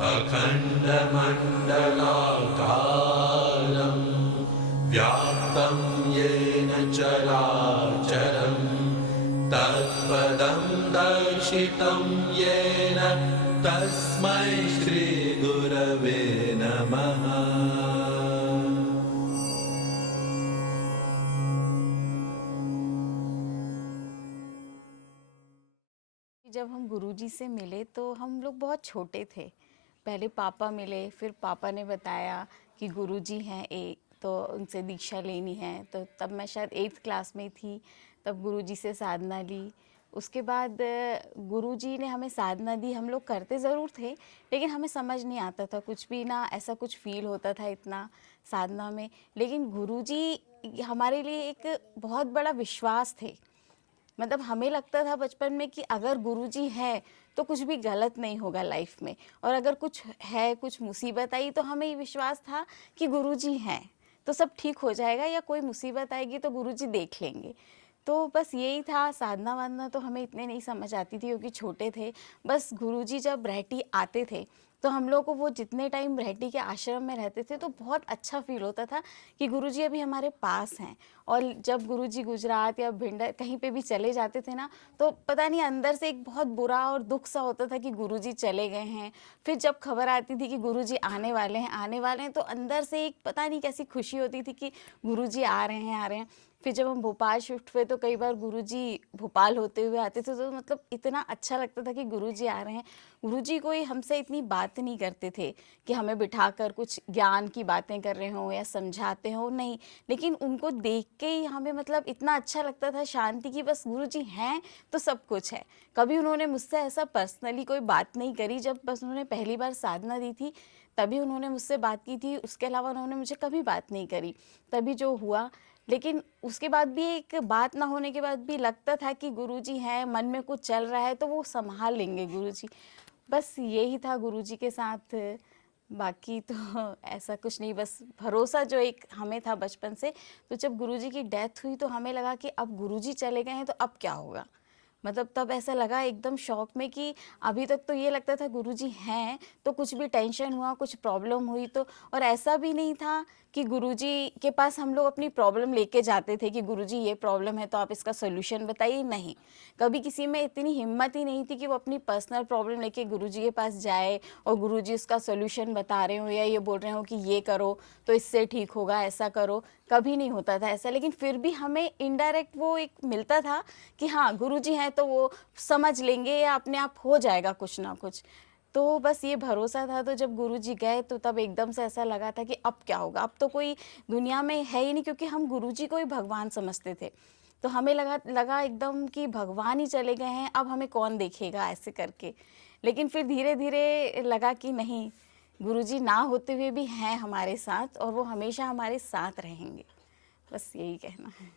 अखण्डमण्डलाकारं व्याप्तं येन चराचरं तत्पदं दर्शितं येन तस्मै श्रीगुरवे नमः। जब हम गुरुजी से मिले तो हम लोग बहुत छोटे थे। पहले पापा मिले, फिर पापा ने बताया कि गुरुजी हैं एक, तो उनसे दीक्षा लेनी है। तो तब मैं शायद 8th क्लास में थी, तब गुरुजी से साधना ली। उसके बाद गुरुजी ने हमें साधना दी। हम लोग करते ज़रूर थे, लेकिन हमें समझ नहीं आता था कुछ भी ना, ऐसा कुछ फील होता था इतना साधना में। लेकिन गुरुजी हमारे लिए एक बहुत बड़ा विश्वास थे। मतलब हमें लगता था बचपन में कि अगर गुरुजी है तो कुछ भी गलत नहीं होगा लाइफ में, और अगर कुछ है, कुछ मुसीबत आई, तो हमें ये विश्वास था कि गुरुजी हैं तो सब ठीक हो जाएगा, या कोई मुसीबत आएगी तो गुरुजी देख लेंगे। तो बस यही था। साधना वाधना तो हमें इतने नहीं समझ आती थी क्योंकि छोटे थे। बस गुरुजी जब रहटी आते थे तो हम लोग को, वो जितने टाइम रहटी के आश्रम में रहते थे, तो बहुत अच्छा फील होता था कि गुरुजी अभी हमारे पास हैं। और जब गुरुजी गुजरात या भिंडर कहीं पे भी चले जाते थे ना, तो पता नहीं अंदर से एक बहुत बुरा और दुख सा होता था कि गुरुजी चले गए हैं। फिर जब खबर आती थी कि गुरुजी आने वाले हैं, आने वाले हैं, तो अंदर से एक पता नहीं कैसी खुशी होती थी कि गुरुजी आ रहे हैं, आ रहे हैं। फिर जब हम भोपाल शिफ्ट हुए तो कई बार गुरुजी भोपाल होते हुए आते थे, तो मतलब इतना अच्छा लगता था कि गुरुजी आ रहे हैं। गुरुजी कोई हमसे इतनी बात नहीं करते थे कि हमें बिठाकर कुछ ज्ञान की बातें कर रहे हों या समझाते हों, नहीं। लेकिन उनको देख के ही हमें मतलब इतना अच्छा लगता था, शांति की, बस गुरुजी हैं तो सब कुछ है। कभी उन्होंने मुझसे ऐसा पर्सनली कोई बात नहीं करी। जब बस उन्होंने पहली बार साधना दी थी तभी उन्होंने मुझसे बात की थी, उसके अलावा उन्होंने मुझे कभी बात नहीं करी। तभी जो हुआ, लेकिन उसके बाद भी एक बात ना होने के बाद भी लगता था कि गुरुजी हैं, मन में कुछ चल रहा है तो वो संभाल लेंगे गुरुजी। बस यही था गुरुजी के साथ। बाकी तो ऐसा कुछ नहीं, बस भरोसा जो एक हमें था बचपन से। तो जब गुरुजी की डेथ हुई तो हमें लगा कि अब गुरुजी चले गए हैं तो अब क्या होगा। मतलब तब ऐसा लगा एकदम शॉक में कि अभी तक तो ये लगता था गुरुजी हैं तो कुछ भी टेंशन हुआ, कुछ प्रॉब्लम हुई तो, और ऐसा भी नहीं था कि गुरुजी के पास हम लोग अपनी प्रॉब्लम लेके जाते थे कि गुरुजी ये प्रॉब्लम है तो आप इसका सोल्यूशन बताइए। नहीं, कभी किसी में इतनी हिम्मत ही नहीं थी कि वो अपनी पर्सनल प्रॉब्लम लेके गुरुजी के पास जाए और गुरुजी उसका सोल्यूशन बता रहे हो या ये बोल रहे हो कि ये करो तो इससे ठीक होगा, ऐसा करो। कभी नहीं होता था ऐसा। लेकिन फिर भी हमें इनडायरेक्ट वो एक मिलता था कि हाँ गुरुजी हैं तो वो समझ लेंगे या अपने आप हो जाएगा कुछ ना कुछ। तो बस ये भरोसा था। तो जब गुरुजी गए तो तब एकदम से ऐसा लगा था कि अब क्या होगा, अब तो कोई दुनिया में है ही नहीं, क्योंकि हम गुरुजी को ही भगवान समझते थे। तो हमें लगा लगा एकदम कि भगवान ही चले गए हैं, अब हमें कौन देखेगा ऐसे करके। लेकिन फिर धीरे धीरे लगा कि नहीं, गुरुजी ना होते हुए भी हैं हमारे साथ और वो हमेशा हमारे साथ रहेंगे। बस यही कहना है।